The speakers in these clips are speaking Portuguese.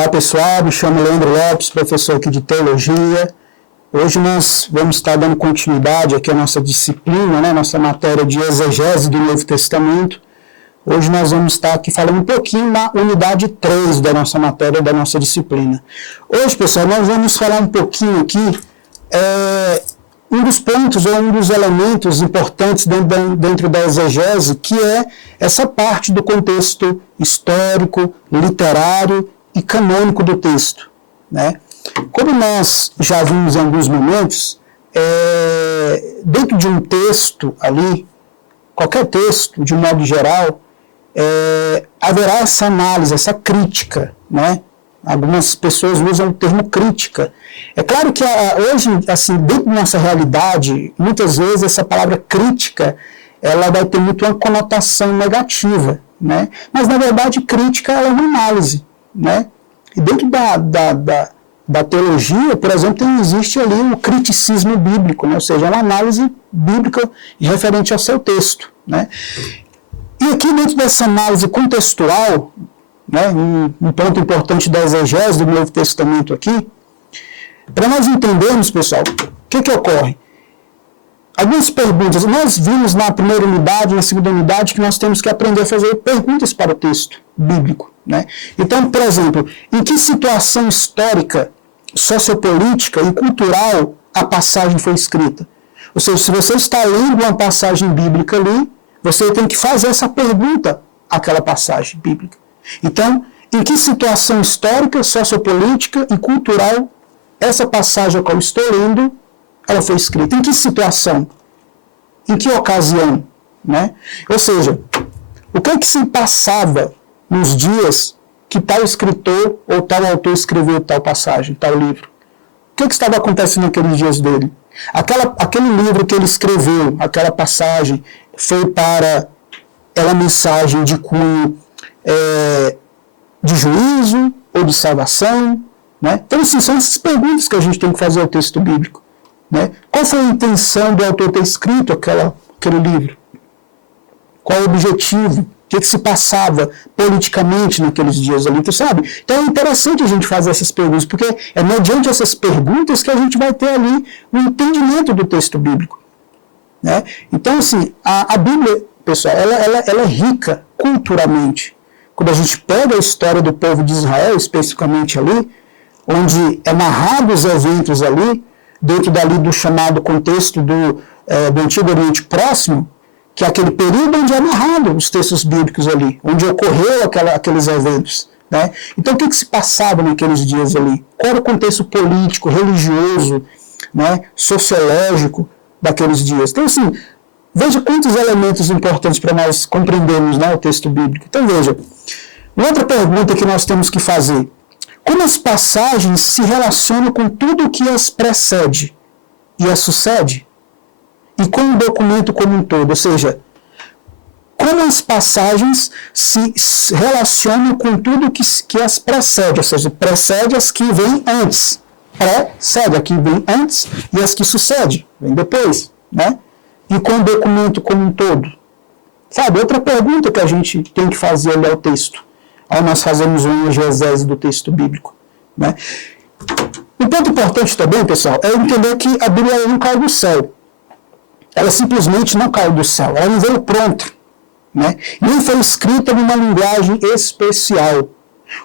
Olá pessoal, me chamo Leandro Lopes, professor aqui de Teologia. Hoje nós vamos estar dando continuidade aqui à nossa disciplina, né, nossa matéria de exegese do Novo Testamento. Hoje nós vamos estar aqui falando um pouquinho da unidade 3 da nossa matéria, da nossa disciplina. Hoje, pessoal, nós vamos falar um pouquinho aqui, um dos pontos ou um dos elementos importantes dentro da exegese, que é essa parte do contexto histórico, literário e canônico do texto, né? Como nós já vimos em alguns momentos, dentro de um texto ali, qualquer texto, de um modo geral, haverá essa análise, essa crítica, né? Algumas pessoas usam o termo crítica. É claro que hoje, assim, dentro da nossa realidade, muitas vezes essa palavra crítica, ela vai ter muito uma conotação negativa, né? Mas, na verdade, crítica é uma análise, né? E dentro da teologia, por exemplo, existe ali o criticismo bíblico, né? Ou seja, uma análise bíblica referente ao seu texto, né? E aqui dentro dessa análise contextual, né, um ponto importante da exegese do Novo Testamento aqui, para nós entendermos, pessoal, o que ocorre? Algumas perguntas. Nós vimos na primeira unidade, na segunda unidade, que nós temos que aprender a fazer perguntas para o texto bíblico, né? Então, por exemplo, em que situação histórica, sociopolítica e cultural a passagem foi escrita? Ou seja, se você está lendo uma passagem bíblica ali, você tem que fazer essa pergunta àquela passagem bíblica. Então, em que situação histórica, sociopolítica e cultural essa passagem a qual estou lendo, ela foi escrita? Em que situação? Em que ocasião? Né? Ou seja, o que se passava nos dias que tal escritor ou tal autor escreveu tal passagem, tal livro? O que estava acontecendo naqueles dias dele? Aquele livro que ele escreveu, aquela passagem, foi para ela mensagem de cunho de juízo ou de salvação, né? Então, assim, são essas perguntas que a gente tem que fazer ao texto bíblico, né? Qual foi a intenção do autor ter escrito aquele livro? Qual o objetivo? O que se passava politicamente naqueles dias ali, tu sabe? Então é interessante a gente fazer essas perguntas, porque é mediante essas perguntas que a gente vai ter ali o entendimento do texto bíblico, né? Então, assim, a Bíblia, pessoal, ela é rica culturalmente. Quando a gente pega a história do povo de Israel, especificamente ali, onde é narrado os eventos ali, dentro dali do chamado contexto do Antigo Oriente Próximo, que é aquele período onde é narrado os textos bíblicos ali, onde ocorreu aqueles eventos, né? Então, o que se passava naqueles dias ali? Qual era o contexto político, religioso, né, sociológico daqueles dias? Então, assim, veja quantos elementos importantes para nós compreendermos, né, o texto bíblico. Então, veja, uma outra pergunta que nós temos que fazer: como as passagens se relacionam com tudo o que as precede e as sucede? E com o documento como um todo? Ou seja, como as passagens se relacionam com tudo que as precede? Ou seja, precede as que vêm antes. Precede a que vem antes e as que sucede, vem depois, né? E com o documento como um todo? Sabe, outra pergunta que a gente tem que fazer ali ao texto, ao nós fazermos uma exegese do texto bíblico, né? Um ponto importante também, pessoal, é entender que a Bíblia não caiu do céu. Ela simplesmente não caiu do céu, ela não veio pronta, né? Nem foi escrita numa linguagem especial,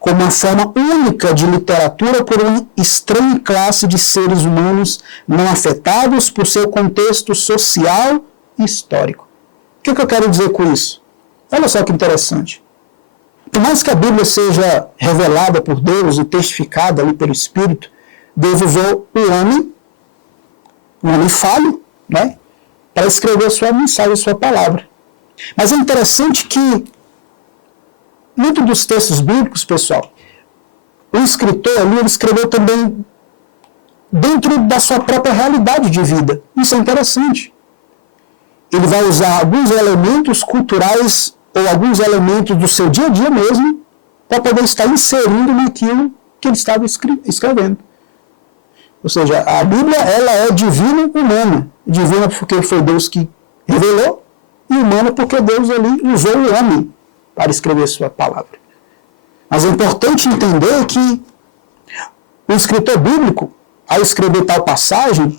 como uma forma única de literatura por uma estranha classe de seres humanos não afetados por seu contexto social e histórico. O que eu quero dizer com isso? Olha só que interessante. Por mais que a Bíblia seja revelada por Deus e testificada ali pelo Espírito, Deus usou um homem falho, né, para escrever a sua mensagem, a sua palavra. Mas é interessante que, muito dos textos bíblicos, pessoal, o escritor ali, ele escreveu também dentro da sua própria realidade de vida. Isso é interessante. Ele vai usar alguns elementos culturais ou alguns elementos do seu dia a dia mesmo para poder estar inserindo naquilo que ele estava escrevendo. Ou seja, a Bíblia, ela é divina humana. Divina porque foi Deus que revelou, e humana porque Deus ali usou o homem para escrever sua palavra. Mas é importante entender que o escritor bíblico, ao escrever tal passagem,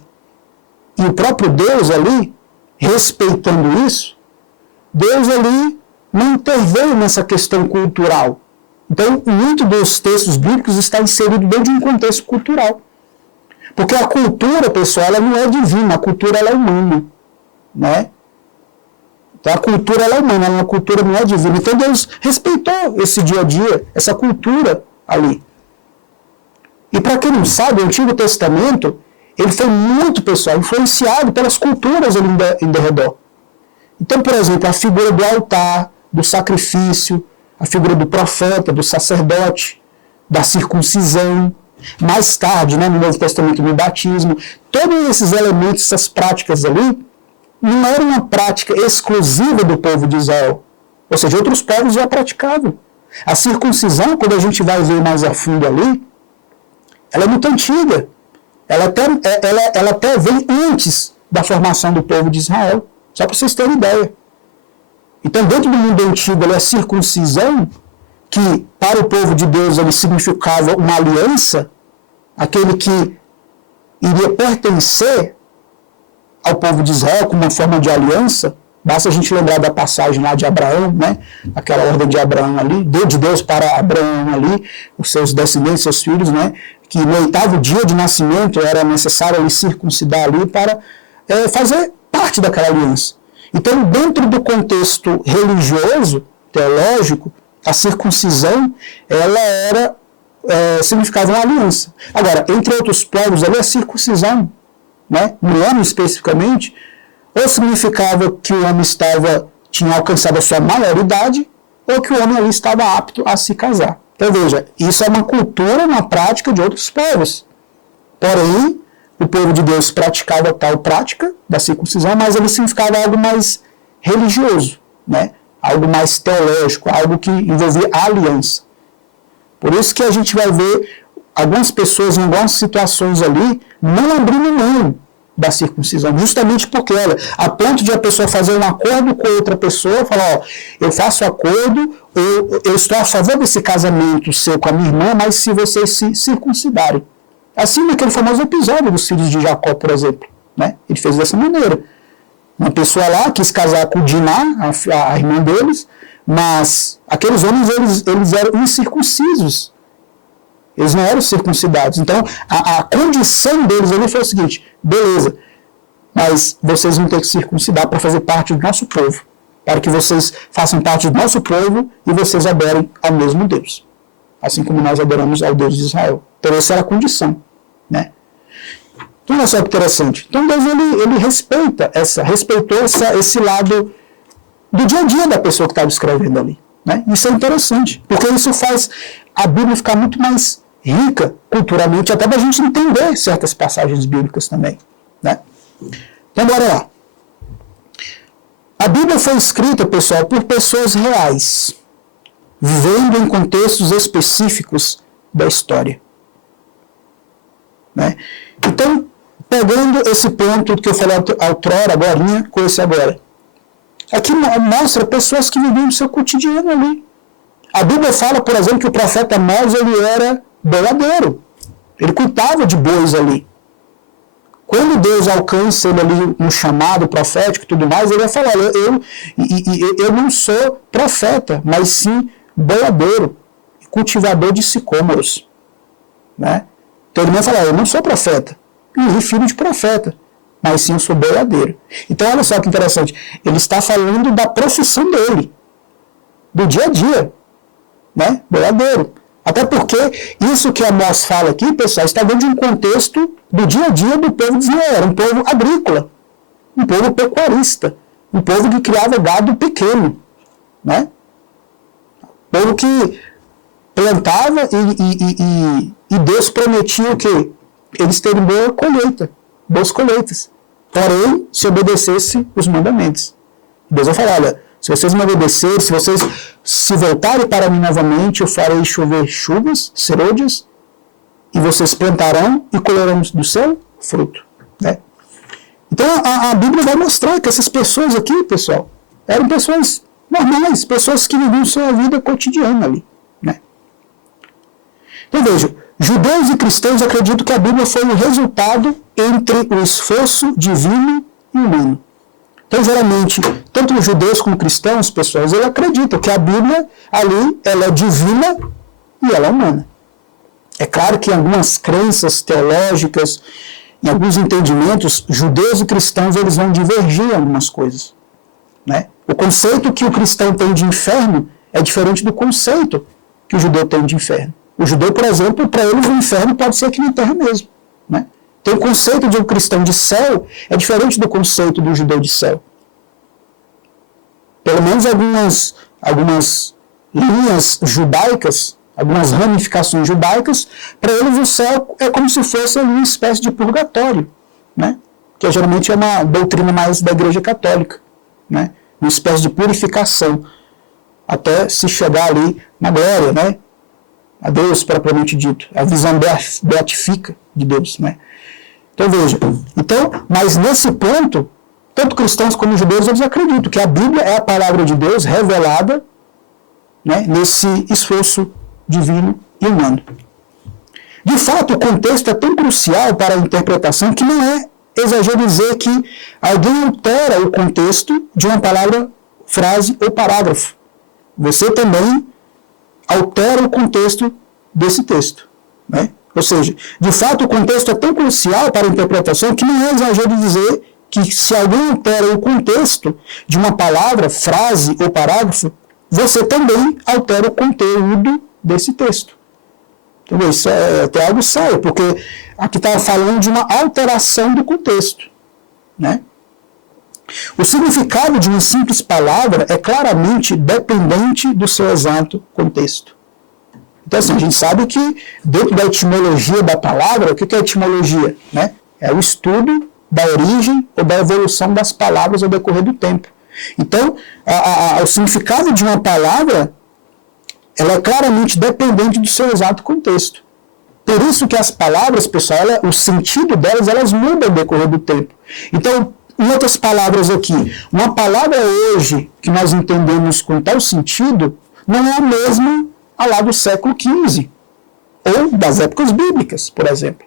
e o próprio Deus ali, respeitando isso, Deus ali não interveio nessa questão cultural. Então, muito dos textos bíblicos está inserido dentro de um contexto cultural. Porque a cultura, pessoal, ela não é divina, a cultura ela é humana. Né? Então, a cultura ela é humana, a cultura não é divina. Então, Deus respeitou esse dia a dia, essa cultura ali. E para quem não sabe, o Antigo Testamento, ele foi muito, pessoal, influenciado pelas culturas ali em derredor. Então, por exemplo, a figura do altar, do sacrifício, a figura do profeta, do sacerdote, da circuncisão, mais tarde, né, no Novo Testamento, no batismo, todos esses elementos, essas práticas ali, não era uma prática exclusiva do povo de Israel. Ou seja, outros povos já praticavam. A circuncisão, quando a gente vai ver mais a fundo ali, ela é muito antiga. Ela até vem antes da formação do povo de Israel. Só para vocês terem ideia. Então, dentro do mundo antigo, a circuncisão, que para o povo de Deus ele significava uma aliança, aquele que iria pertencer ao povo de Israel como uma forma de aliança. Basta a gente lembrar da passagem lá de Abraão, né? Aquela ordem de Abraão ali, de Deus para Abraão ali, os seus descendentes, seus filhos, né? Que no 8º dia de nascimento era necessário ele circuncidar ali para fazer parte daquela aliança. Então, dentro do contexto religioso, teológico, a circuncisão, ela significava uma aliança. Agora, entre outros povos ali, a circuncisão, né? No homem especificamente, ou significava que o homem tinha alcançado a sua maioridade, ou que o homem ali estava apto a se casar. Então veja, isso é uma cultura, uma prática de outros povos. Porém, o povo de Deus praticava tal prática da circuncisão, mas ele significava algo mais religioso, né? Algo mais teológico, algo que envolvia a aliança. Por isso que a gente vai ver algumas pessoas em algumas situações ali não abrindo mão da circuncisão, justamente porque, olha, a ponto de a pessoa fazer um acordo com outra pessoa, falar, ó, eu faço acordo, eu estou a favor desse casamento seu com a minha irmã, mas se vocês se circuncidarem. Assim naquele famoso episódio dos filhos de Jacó, por exemplo, né? Ele fez dessa maneira. Uma pessoa lá quis casar com Diná, a irmã deles, mas aqueles homens, eles eram incircuncisos. Eles não eram circuncidados. Então, a condição deles ali foi o seguinte, beleza, mas vocês vão ter que circuncidar para fazer parte do nosso povo, para que vocês façam parte do nosso povo e vocês adorem ao mesmo Deus, assim como nós adoramos ao Deus de Israel. Então, essa era a condição, né? Então, olha só que interessante. Então, Deus, ele respeitou esse lado do dia a dia da pessoa que estava escrevendo ali, né? Isso é interessante, porque isso faz a Bíblia ficar muito mais rica culturalmente, até para a gente entender certas passagens bíblicas também, né? Então, bora lá. A Bíblia foi escrita, pessoal, por pessoas reais, vivendo em contextos específicos da história, né? Então, pegando esse ponto que eu falei outrora, agora, com esse agora, aqui mostra pessoas que viviam o seu cotidiano ali. A Bíblia fala, por exemplo, que o profeta Amós, ele era boiadeiro. Ele cuidava de bois ali. Quando Deus alcança ele ali no chamado profético e tudo mais, ele vai falar, eu não sou profeta, mas sim boiadeiro, cultivador de sicômoros, né? Então ele vai falar, eu não sou profeta, e filho de profeta, mas sim eu sou boiadeiro. Então olha só que interessante, ele está falando da profissão dele, do dia a dia, né? Boiadeiro. Até porque isso que Amós fala aqui, pessoal, está dentro de um contexto do dia a dia do povo de Israel, um povo agrícola, um povo pecuarista, um povo que criava gado pequeno, né? Um povo que plantava e Deus prometia o quê? Eles teriam boa colheita, boas colheitas, porém, se obedecesse os mandamentos. Deus vai falar, olha, se vocês me obedecerem, se vocês se voltarem para mim novamente, eu farei chover chuvas, serôdias, e vocês plantarão e colherão do seu fruto, né? Então a Bíblia vai mostrar que essas pessoas aqui, pessoal, eram pessoas normais, pessoas que viviam sua vida cotidiana ali, né? Então veja, judeus e cristãos acreditam que a Bíblia foi o resultado entre o esforço divino e humano. Então, geralmente, tanto os judeus como cristãos, pessoas, eles acreditam que a Bíblia, ali, ela é divina e ela é humana. É claro que em algumas crenças teológicas, em alguns entendimentos, judeus e cristãos, eles vão divergir em algumas coisas, né? O conceito que o cristão tem de inferno é diferente do conceito que o judeu tem de inferno. O judeu, por exemplo, para eles o inferno pode ser aqui na terra mesmo, né? Então o conceito de um cristão de céu é diferente do conceito do judeu de céu. Pelo menos algumas linhas judaicas, algumas ramificações judaicas, para eles o céu é como se fosse uma espécie de purgatório, né? Que geralmente é uma doutrina mais da Igreja Católica, né? Uma espécie de purificação, até se chegar ali na glória, né? A Deus propriamente dito, a visão beatifica de Deus, né? Então veja, mas nesse ponto, tanto cristãos como judeus, eles acreditam que a Bíblia é a palavra de Deus revelada, né, nesse esforço divino e humano. De fato, o contexto é tão crucial para a interpretação que não é exagero dizer que alguém altera o contexto de uma palavra, frase ou parágrafo. Você também altera o contexto desse texto, né? Ou seja, de fato, o contexto é tão crucial para a interpretação que não é exagero dizer que se alguém altera o contexto de uma palavra, frase ou parágrafo, você também altera o conteúdo desse texto. Então, isso é até algo sério, porque aqui está falando de uma alteração do contexto, né? O significado de uma simples palavra é claramente dependente do seu exato contexto. Então, assim, a gente sabe que dentro da etimologia da palavra, o que é etimologia, né? É o estudo da origem ou da evolução das palavras ao decorrer do tempo. Então, o significado de uma palavra, ela é claramente dependente do seu exato contexto. Por isso que as palavras, pessoal, o sentido delas, elas mudam ao decorrer do tempo. Então, em outras palavras aqui, uma palavra hoje que nós entendemos com tal sentido, não é a mesma lá do século XV, ou das épocas bíblicas, por exemplo.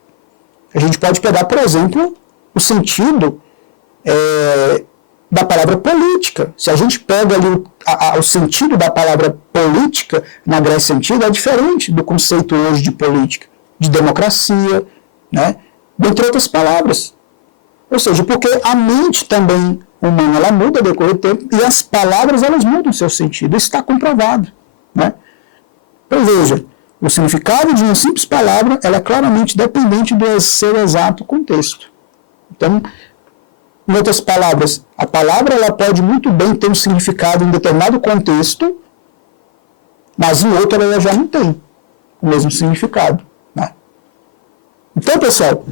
A gente pode pegar, por exemplo, o sentido da palavra política. Se a gente pega ali o sentido da palavra política na Grécia Antiga, é diferente do conceito hoje de política, de democracia, né? Entre outras palavras. Ou seja, porque a mente também humana, ela muda ao decorrer do tempo, e as palavras, elas mudam o seu sentido. Isso está comprovado, né? Então veja, o significado de uma simples palavra, ela é claramente dependente do seu exato contexto. Então, em outras palavras, a palavra ela pode muito bem ter um significado em determinado contexto, mas em outro ela já não tem o mesmo significado, né? Então, pessoal,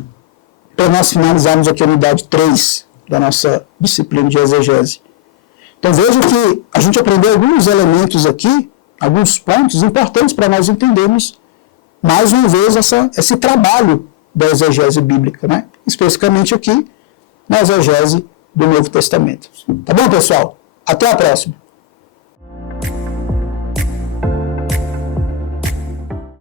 para nós finalizarmos aqui a unidade 3 da nossa disciplina de exegese. Então veja que a gente aprendeu alguns elementos aqui, alguns pontos importantes para nós entendermos mais uma vez esse trabalho da exegese bíblica, né? Especificamente aqui na exegese do Novo Testamento. Tá bom, pessoal? Até a próxima!